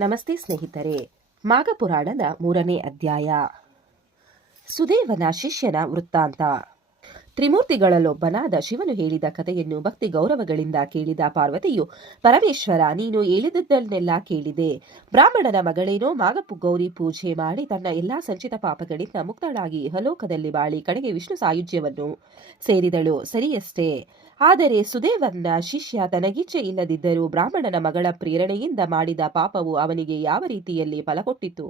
ನಮಸ್ತೆ ಸ್ನೇಹಿತರೆ. ಮಾಘ ಪುರಾಣದ 3ನೇ ಅಧ್ಯಾಯ. ಸುದೇವನ ಶಿಷ್ಯನ ವೃತ್ತಾಂತ. ತ್ರಿಮೂರ್ತಿಗಳಲ್ಲೊಬ್ಬನಾದ ಶಿವನು ಹೇಳಿದ ಕಥೆಯನ್ನು ಭಕ್ತಿ ಗೌರವಗಳಿಂದ ಕೇಳಿದ ಪಾರ್ವತಿಯು, ಪರಮೇಶ್ವರ, ನೀನು ಹೇಳಿದ್ದನ್ನೆಲ್ಲ ಕೇಳಿದೆ. ಬ್ರಾಹ್ಮಣನ ಮಗಳೇನೋ ಮಾಘ ಗೌರಿ ಪೂಜೆ ಮಾಡಿ ತನ್ನ ಎಲ್ಲಾ ಸಂಚಿತ ಪಾಪಗಳಿಂದ ಮುಕ್ತಳಾಗಿ ಇಹಲೋಕದಲ್ಲಿ ಬಾಳಿ ಕಡೆಗೆ ವಿಷ್ಣು ಸಾಯುಜ್ಯವನ್ನು ಸೇರಿದಳು, ಸರಿಯಷ್ಟೇ. ಆದರೆ ಸುದೇವನ ಶಿಷ್ಯ ತನಗಿಚ್ಛೆ ಇಲ್ಲದಿದ್ದರೂ ಬ್ರಾಹ್ಮಣನ ಮಗಳ ಪ್ರೇರಣೆಯಿಂದ ಮಾಡಿದ ಪಾಪವು ಅವನಿಗೆ ಯಾವ ರೀತಿಯಲ್ಲಿ ಫಲ ಕೊಟ್ಟಿತು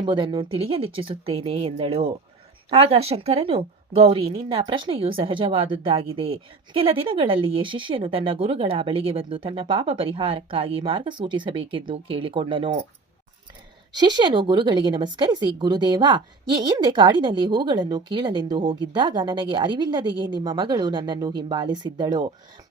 ಎಂಬುದನ್ನು ತಿಳಿಯಲಿಚ್ಛಿಸುತ್ತೇನೆ ಎಂದಳು. ಆಗ ಶಂಕರನು, ಗೌರಿ, ನಿನ್ನ ಪ್ರಶ್ನೆಯು ಸಹಜವಾದುದಾಗಿದೆ. ಕೆಲ ದಿನಗಳಲ್ಲಿಯೇ ಶಿಷ್ಯನು ತನ್ನ ಗುರುಗಳ ಬಳಿಗೆ ಬಂದು ತನ್ನ ಪಾಪ ಪರಿಹಾರಕ್ಕಾಗಿ ಮಾರ್ಗ ಸೂಚಿಸಬೇಕೆಂದು ಕೇಳಿಕೊಂಡನು. ಶಿಷ್ಯನು ಗುರುಗಳಿಗೆ ನಮಸ್ಕರಿಸಿ, ಗುರುದೇವ, ಈ ಹಿಂದೆ ಕಾಡಿನಲ್ಲಿ ಹೂಗಳನ್ನು ಕೀಳಲೆಂದು ಹೋಗಿದ್ದಾಗ ನನಗೆ ಅರಿವಿಲ್ಲದೆಯೇ ನಿಮ್ಮ ಮಗಳು ನನ್ನನ್ನು ಹಿಂಬಾಲಿಸಿದ್ದಳು.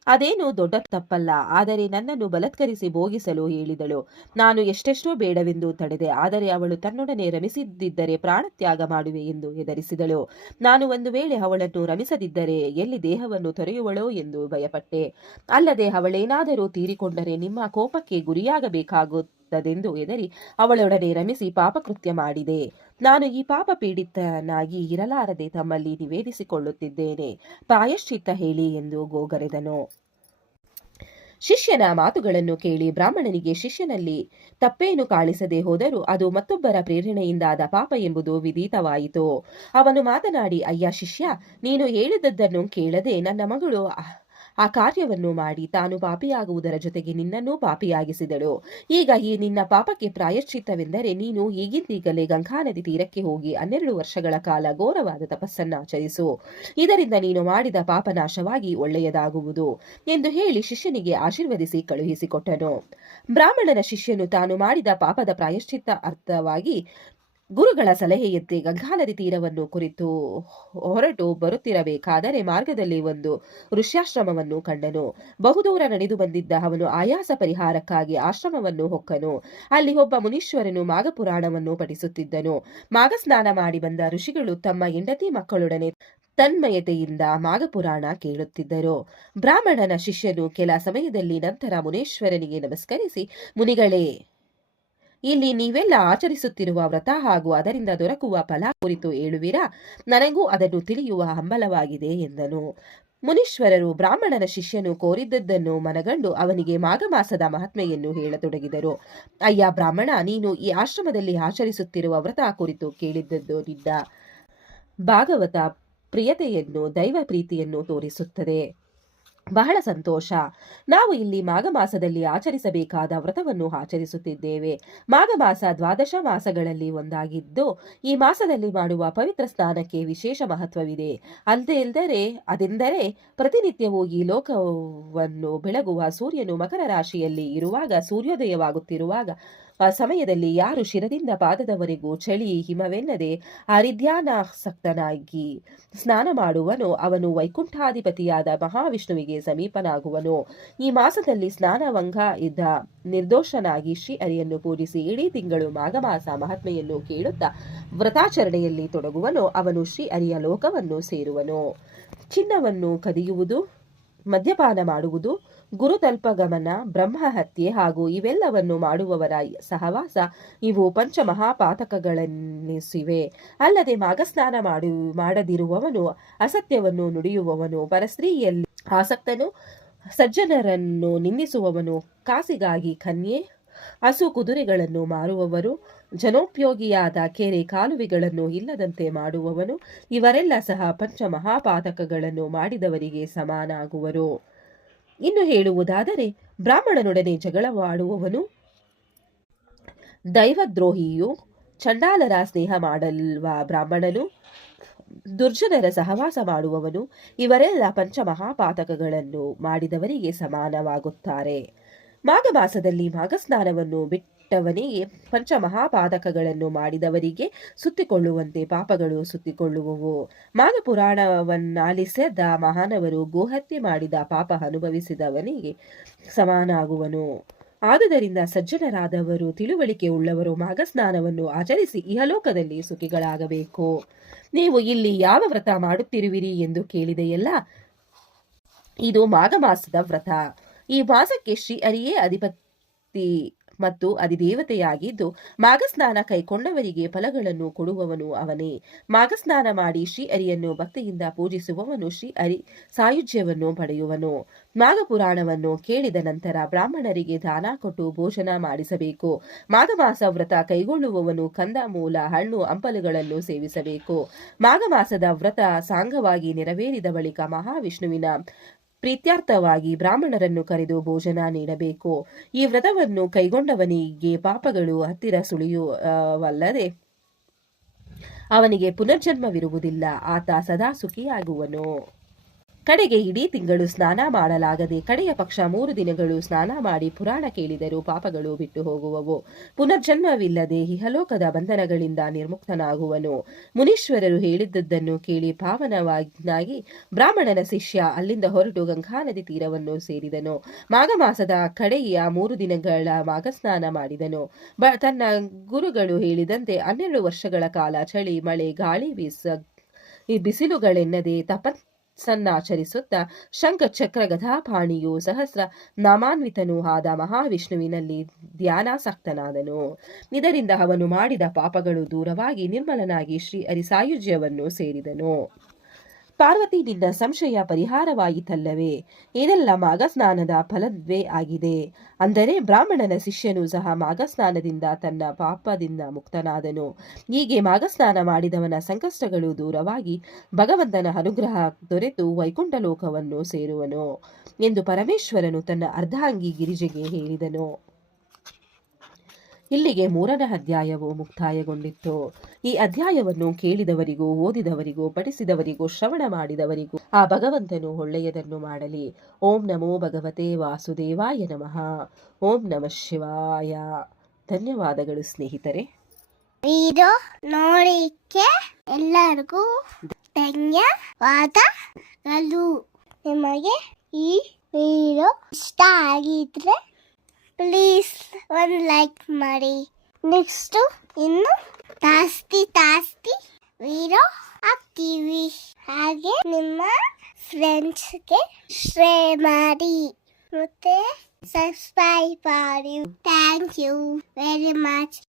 ಅದೇನು ದೊಡ್ಡ ತಪ್ಪಲ್ಲ. ಆದರೆ ನನ್ನನ್ನು ಬಲತ್ಕರಿಸಿ ಭೋಗಿಸಲು ಹೇಳಿದಳು. ನಾನು ಎಷ್ಟೆಷ್ಟೋ ಬೇಡವೆಂದು ತಡೆದೆ. ಆದರೆ ಅವಳು ತನ್ನೊಡನೆ ರಮಿಸಿದ್ದರೆ ಪ್ರಾಣತ್ಯಾಗ ಮಾಡುವೆ ಎಂದು ಹೆದರಿಸಿದಳು. ನಾನು ಒಂದು ವೇಳೆ ಅವಳನ್ನು ರಮಿಸದಿದ್ದರೆ ಎಲ್ಲಿ ದೇಹವನ್ನು ತೊರೆಯುವಳೋ ಎಂದು ಭಯಪಟ್ಟೆ. ಅಲ್ಲದೆ ಅವಳೇನಾದರೂ ತೀರಿಕೊಂಡರೆ ನಿಮ್ಮ ಕೋಪಕ್ಕೆ ಗುರಿಯಾಗಬೇಕಾಗುತ್ತದೆಂದು ಹೆದರಿ ಅವಳೊಡನೆ ರಮಿಸಿ ಪಾಪಕೃತ್ಯ ಮಾಡಿದೆ. ನಾನು ಈ ಪಾಪ ಪೀಡಿತನಾಗಿ ಇರಲಾರದೆ ತಮ್ಮಲ್ಲಿ ನಿವೇದಿಸಿಕೊಳ್ಳುತ್ತಿದ್ದೇನೆ. ಪ್ರಾಯಶ್ಚಿತ್ತ ಹೇಳಿ ಎಂದು ಗೋಗರೆದನು. ಶಿಷ್ಯನ ಮಾತುಗಳನ್ನು ಕೇಳಿ ಬ್ರಾಹ್ಮಣನಿಗೆ ಶಿಷ್ಯನಲ್ಲಿ ತಪ್ಪೇನು ಕಾಣಿಸದೆ ಹೋದರೂ ಅದು ಮತ್ತೊಬ್ಬರ ಪ್ರೇರಣೆಯಿಂದಾದ ಪಾಪ ಎಂಬುದು ವಿದಿತವಾಯಿತು. ಅವನು ಮಾತನಾಡಿ, ಅಯ್ಯ ಶಿಷ್ಯ, ನೀನು ಹೇಳಿದ್ದನ್ನು ಕೇಳದೆ ನನ್ನ ಮಗಳು ಆ ಕಾರ್ಯವನ್ನು ಮಾಡಿ ತಾನು ಪಾಪಿಯಾಗುವುದರ ಜೊತೆಗೆ ನಿನ್ನನ್ನೂ ಪಾಪಿಯಾಗಿಸಿದಳು. ಈಗ ಈ ನಿನ್ನ ಪಾಪಕ್ಕೆ ಪ್ರಾಯಶ್ಚಿತ್ತವೆಂದರೆ ನೀನು ಈಗಿಂದೀಗಲೇ ಗಂಗಾ ನದಿ ತೀರಕ್ಕೆ ಹೋಗಿ 12 ವರ್ಷಗಳ ಕಾಲ ಘೋರವಾದ ತಪಸ್ಸನ್ನಾಚರಿಸು. ಇದರಿಂದ ನೀನು ಮಾಡಿದ ಪಾಪ ನಾಶವಾಗಿ ಒಳ್ಳೆಯದಾಗುವುದು ಎಂದು ಹೇಳಿ ಶಿಷ್ಯನಿಗೆ ಆಶೀರ್ವದಿಸಿ ಕಳುಹಿಸಿಕೊಟ್ಟನು. ಬ್ರಾಹ್ಮಣನ ಶಿಷ್ಯನು ತಾನು ಮಾಡಿದ ಪಾಪದ ಪ್ರಾಯಶ್ಚಿತ್ತ ಅರ್ಥವಾಗಿ ಗುರುಗಳ ಸಲಹೆಯಂತೆ ಗಂಗಾ ನದಿ ತೀರವನ್ನು ಕುರಿತು ಹೊರಟು ಬರುತ್ತಿರಬೇಕಾದರೆ ಮಾರ್ಗದಲ್ಲಿ ಒಂದು ಋಷ್ಯಾಶ್ರಮವನ್ನು ಕಂಡನು. ಬಹುದೂರ ನಡೆದು ಬಂದಿದ್ದ ಅವನು ಆಯಾಸ ಪರಿಹಾರಕ್ಕಾಗಿ ಆಶ್ರಮವನ್ನು ಹೊಕ್ಕನು. ಅಲ್ಲಿ ಒಬ್ಬ ಮುನೀಶ್ವರನು ಮಾಘ ಪುರಾಣವನ್ನು ಪಠಿಸುತ್ತಿದ್ದನು. ಮಾಘ ಸ್ನಾನ ಮಾಡಿ ಬಂದ ಋಷಿಗಳು ತಮ್ಮ ಹೆಂಡತಿ ಮಕ್ಕಳೊಡನೆ ತನ್ಮಯತೆಯಿಂದ ಮಾಘ ಪುರಾಣ ಕೇಳುತ್ತಿದ್ದರು. ಬ್ರಾಹ್ಮಣನ ಶಿಷ್ಯನು ಕೆಲ ಸಮಯದಲ್ಲಿ ನಂತರ ಮುನೇಶ್ವರನಿಗೆ ನಮಸ್ಕರಿಸಿ, ಮುನಿಗಳೇ, ಇಲ್ಲಿ ನೀವೆಲ್ಲ ಆಚರಿಸುತ್ತಿರುವ ವ್ರತ ಹಾಗೂ ಅದರಿಂದ ದೊರಕುವ ಫಲ ಕುರಿತು ಹೇಳುವಿರಾ? ನನಗೂ ಅದನ್ನು ತಿಳಿಯುವ ಹಂಬಲವಾಗಿದೆ ಎಂದನು. ಮುನೀಶ್ವರರು ಬ್ರಾಹ್ಮಣನ ಶಿಷ್ಯನು ಕೋರಿದ್ದನ್ನು ಮನಗಂಡು ಅವನಿಗೆ ಮಾಘ ಮಾಸದ ಮಹಾತ್ಮೆಯನ್ನು ಹೇಳತೊಡಗಿದರು. ಅಯ್ಯ ಬ್ರಾಹ್ಮಣ, ನೀನು ಈ ಆಶ್ರಮದಲ್ಲಿ ಆಚರಿಸುತ್ತಿರುವ ವ್ರತ ಕುರಿತು ಕೇಳಿದ್ದದ್ದು ನಿನ್ನ ಭಾಗವತ ಪ್ರಿಯತೆಯನ್ನು, ದೈವ ಪ್ರೀತಿಯನ್ನು ತೋರಿಸುತ್ತದೆ. ಬಹಳ ಸಂತೋಷ. ನಾವು ಇಲ್ಲಿ ಮಾಘ ಮಾಸದಲ್ಲಿ ಆಚರಿಸಬೇಕಾದ ವ್ರತವನ್ನು ಆಚರಿಸುತ್ತಿದ್ದೇವೆ. ಮಾಘ ಮಾಸ 12 ಮಾಸಗಳಲ್ಲಿ ಒಂದಾಗಿದ್ದು ಈ ಮಾಸದಲ್ಲಿ ಮಾಡುವ ಪವಿತ್ರ ಸ್ನಾನಕ್ಕೆ ವಿಶೇಷ ಮಹತ್ವವಿದೆ. ಅದೆಂದರೆ ಪ್ರತಿನಿತ್ಯವೂ ಈ ಲೋಕವನ್ನು ಬೆಳಗುವ ಸೂರ್ಯನು ಮಕರ ರಾಶಿಯಲ್ಲಿ ಇರುವಾಗ, ಸೂರ್ಯೋದಯವಾಗುತ್ತಿರುವಾಗ ಆ ಸಮಯದಲ್ಲಿ ಯಾರು ಶಿರದಿಂದ ಪಾದದವರೆಗೂ ಚಳಿ ಹಿಮವೆನ್ನದೆ ಹರಿಧ್ಯಾನಾಸಕ್ತನಾಗಿ ಸ್ನಾನ ಮಾಡುವನೋ ಅವನು ವೈಕುಂಠಾಧಿಪತಿಯಾದ ಮಹಾವಿಷ್ಣುವಿಗೆ ಸಮೀಪನಾಗುವನು. ಈ ಮಾಸದಲ್ಲಿ ಸ್ನಾನವಂಗ ಇದ್ದ ನಿರ್ದೋಷನಾಗಿ ಶ್ರೀ ಹರಿಯನ್ನು ಪೂಜಿಸಿ ಇಡೀ ತಿಂಗಳು ಮಾಘ ಮಾಸ ಮಹಾತ್ಮೆಯನ್ನು ಕೇಳುತ್ತಾ ವ್ರತಾಚರಣೆಯಲ್ಲಿ ತೊಡಗುವನೋ ಅವನು ಶ್ರೀ ಹರಿಯ ಲೋಕವನ್ನು ಸೇರುವನು. ಚಿನ್ನವನ್ನು ಕದಿಯುವುದು, ಮದ್ಯಪಾನ ಮಾಡುವುದು, ಗುರುತಲ್ಪಗಮನ, ಬ್ರಹ್ಮಹತ್ಯೆ ಹಾಗೂ ಇವೆಲ್ಲವನ್ನು ಮಾಡುವವರ ಸಹವಾಸ ಇವು ಪಂಚಮಹಾಪಾತಕಗಳೆನ್ನಿಸಿವೆ. ಅಲ್ಲದೆ ಮಾಘಸ್ನಾನ ಮಾಡದಿರುವವನು, ಅಸತ್ಯವನ್ನು ನುಡಿಯುವವನು, ಪರಸ್ತ್ರೀಯಲ್ಲಿ ಆಸಕ್ತನು, ಸಜ್ಜನರನ್ನು ನಿಂದಿಸುವವನು, ಕಾಸಿಗಾಗಿ ಕನ್ಯೆ, ಹಸು ಕುದುರೆಗಳನ್ನು ಮಾರುವವರು, ಜನೋಪಯೋಗಿಯಾದ ಕೆರೆ ಕಾಲುವೆಗಳನ್ನು ಇಲ್ಲದಂತೆ ಮಾಡುವವನು, ಇವರೆಲ್ಲ ಸಹ ಪಂಚಮಹಾಪಾತಕಗಳನ್ನು ಮಾಡಿದವರಿಗೆ ಸಮಾನಾಗುವರು. ಇನ್ನು ಹೇಳುವುದಾದರೆ ಬ್ರಾಹ್ಮಣನೊಡನೆ ಜಗಳವಾಡುವವನು, ದೈವದ್ರೋಹಿಯು, ಚಂಡಾಲರ ಸ್ನೇಹ ಮಾಡಲ್ವ ಬ್ರಾಹ್ಮಣನು, ದುರ್ಜನರ ಸಹವಾಸ ಮಾಡುವವನು, ಇವರೆಲ್ಲ ಪಂಚಮಹಾಪಾತಕಗಳನ್ನು ಮಾಡಿದವರಿಗೆ ಸಮಾನವಾಗುತ್ತಾರೆ. ಮಾಘ ಮಾಸದಲ್ಲಿ ಮಾಘಸ್ನಾನವನ್ನು ಬಿಟ್ಟವನಿಗೆ ಪಂಚಮಹಾಪಾತಕಗಳನ್ನು ಮಾಡಿದವರಿಗೆ ಸುತ್ತಿಕೊಳ್ಳುವಂತೆ ಪಾಪಗಳು ಸುತ್ತಿಕೊಳ್ಳುವವು. ಮಾಘ ಪುರಾಣವನ್ನಾಲಿಸಿದ ಮಹಾನವರು ಗೋಹತ್ಯೆ ಮಾಡಿದ ಪಾಪ ಅನುಭವಿಸಿದವನಿಗೆ ಸಮಾನಾಗುವನು. ಆದುದರಿಂದ ಸಜ್ಜನರಾದವರು, ತಿಳುವಳಿಕೆ ಉಳ್ಳವರು ಮಾಘಸ್ನಾನವನ್ನು ಆಚರಿಸಿ ಇಹಲೋಕದಲ್ಲಿ ಸುಖಿಗಳಾಗಬೇಕು. ನೀವು ಇಲ್ಲಿ ಯಾವ ವ್ರತ ಮಾಡುತ್ತಿರುವಿರಿ ಎಂದು ಕೇಳಿದೆಯಲ್ಲ, ಇದು ಮಾಘ ಮಾಸದ ವ್ರತ. ಈ ಮಾಸಕ್ಕೆ ಶ್ರೀ ಹರಿಯೇ ಅಧಿಪತಿ ಮತ್ತು ಅಧಿದೇವತೆಯಾಗಿದ್ದು ಮಾಘಸ್ನಾನ ಕೈಕೊಂಡವರಿಗೆ ಫಲಗಳನ್ನು ಕೊಡುವವನು ಅವನೇ. ಮಾಘಸ್ನಾನ ಮಾಡಿ ಶ್ರೀ ಹರಿಯನ್ನು ಭಕ್ತಿಯಿಂದ ಪೂಜಿಸುವವನು ಶ್ರೀ ಹರಿ ಸಾಯುಜ್ಯವನ್ನು ಪಡೆಯುವನು. ಮಾಘ ಪುರಾಣವನ್ನು ಕೇಳಿದ ನಂತರ ಬ್ರಾಹ್ಮಣರಿಗೆ ದಾನ ಕೊಟ್ಟು ಭೋಜನ ಮಾಡಿಸಬೇಕು. ಮಾಘ ಮಾಸ ವ್ರತ ಕೈಗೊಳ್ಳುವವನು ಕಂದ ಮೂಲ ಹಣ್ಣು ಹಂಪಲುಗಳನ್ನು ಸೇವಿಸಬೇಕು. ಮಾಘ ಮಾಸದ ವ್ರತ ಸಾಂಗವಾಗಿ ನೆರವೇರಿದ ಬಳಿಕ ಮಹಾವಿಷ್ಣುವಿನ ಪ್ರೀತ್ಯಾರ್ಥವಾಗಿ ಬ್ರಾಹ್ಮಣರನ್ನು ಕರೆದು ಭೋಜನ ನೀಡಬೇಕು. ಈ ವ್ರತವನ್ನು ಕೈಗೊಂಡವನಿಗೆ ಪಾಪಗಳು ಹತ್ತಿರ ಸುಳಿಯುವಲ್ಲದೆ ಅವನಿಗೆ ಪುನರ್ಜನ್ಮವಿರುವುದಿಲ್ಲ. ಆತ ಸದಾ ಸುಖಿಯಾಗುವನು. ಕಡೆಗೆ ಇಡೀ ತಿಂಗಳು ಸ್ನಾನ ಮಾಡಲಾಗದೆ ಕಡೆಯ ಪಕ್ಷ 3 ದಿನಗಳು ಸ್ನಾನ ಮಾಡಿ ಪುರಾಣ ಕೇಳಿದರೂ ಪಾಪಗಳು ಬಿಟ್ಟು ಹೋಗುವವು. ಪುನರ್ಜನ್ಮವಿಲ್ಲದೆ ಇಹಲೋಕದ ಬಂಧನಗಳಿಂದ ನಿರ್ಮುಕ್ತನಾಗುವನು. ಮುನೀಶ್ವರರು ಹೇಳಿದ್ದನ್ನು ಕೇಳಿ ಪಾವನವಾಗಿ ಬ್ರಾಹ್ಮಣನ ಶಿಷ್ಯ ಅಲ್ಲಿಂದ ಹೊರಟು ಗಂಗಾ ನದಿ ತೀರವನ್ನು ಸೇರಿದನು. ಮಾಘ ಮಾಸದ ಕಡೆಯ 3 ದಿನಗಳ ಮಾಘಸ್ನಾನ ಮಾಡಿದನು. ತನ್ನ ಗುರುಗಳು ಹೇಳಿದಂತೆ 12 ವರ್ಷಗಳ ಕಾಲ ಚಳಿ ಮಳೆ ಗಾಳಿ ಬಿಸಿಲುಗಳೆನ್ನದೆ ತಪಸ್ಸನ್ನಾಚರಿಸುತ್ತಾ ಶಂಖ ಚಕ್ರ ಗದಾಪಾಣಿಯು ಸಹಸ್ರ ನಾಮಾನ್ವಿತನೂ ಆದ ಮಹಾವಿಷ್ಣುವಿನಲ್ಲಿ ಧ್ಯಾನಾಸಕ್ತನಾದನು. ಇದರಿಂದ ಅವನು ಮಾಡಿದ ಪಾಪಗಳು ದೂರವಾಗಿ ನಿರ್ಮಲನಾಗಿ ಶ್ರೀ ಹರಿ ಸಾಯುಜ್ಯವನ್ನು ಸೇರಿದನು. ಪಾರ್ವತಿ, ನಿನ್ನ ಸಂಶಯ ಪರಿಹಾರವಾಯಿತಲ್ಲವೇ? ಇದೆಲ್ಲ ಮಾಘಸ್ನಾನದ ಫಲವೇ ಆಗಿದೆ. ಅಂದರೆ ಬ್ರಾಹ್ಮಣನ ಶಿಷ್ಯನು ಸಹ ಮಾಘಸ್ನಾನದಿಂದ ತನ್ನ ಪಾಪದಿಂದ ಮುಕ್ತನಾದನು. ಹೀಗೆ ಮಾಘಸ್ನಾನ ಮಾಡಿದವನ ಸಂಕಷ್ಟಗಳು ದೂರವಾಗಿ ಭಗವಂತನ ಅನುಗ್ರಹ ದೊರೆತು ವೈಕುಂಠ ಲೋಕವನ್ನು ಸೇರುವನು ಎಂದು ಪರಮೇಶ್ವರನು ತನ್ನ ಅರ್ಧಾಂಗಿ ಗಿರಿಜೆಗೆ ಹೇಳಿದನು. ಇಲ್ಲಿಗೆ 3ನೇ ಅಧ್ಯಾಯವು ಮುಕ್ತಾಯಗೊಂಡಿತ್ತು. ಈ ಅಧ್ಯಾಯವನ್ನು ಕೇಳಿದವರಿಗೂ ಓದಿದವರಿಗೂ ಪಠಿಸಿದವರಿಗೂ ಶ್ರವಣ ಮಾಡಿದವರಿಗೂ ಆ ಭಗವಂತನು ಒಳ್ಳೆಯದನ್ನು ಮಾಡಲಿ. ಓಂ ನಮೋ ಭಗವತೆ ವಾಸುದೇವಾಯ ನಮಃ. ಓಂ ನಮಃ ಶಿವಾಯ. ಧನ್ಯವಾದಗಳು ಸ್ನೇಹಿತರೆ. ವಿಡಿಯೋ ನೋಡಿಕ್ಕೆ ಎಲ್ಲರಿಗೂ ಧನ್ಯವಾದಗಳು. ನಿಮಗೆ ಈ ವಿಡಿಯೋ ಇಷ್ಟ ಆಗಿದ್ರೆ ಪ್ಲೀಸ್ ಒಂದು ಲೈಕ್ ಮಾಡಿ. ನೆಕ್ಸ್ಟ್ ಇನ್ನು ಜಾಸ್ತಿ ವಿಡಿಯೋ ಹಾಕ್ತೀವಿ. ಹಾಗೆ ನಿಮ್ಮ ಫ್ರೆಂಡ್ಸ್ಗೆ ಶೇರ್ ಮಾಡಿ ಮತ್ತೆ ಸಬ್ಸ್ಕ್ರೈಬ್ ಮಾಡಿ. Thank you very much.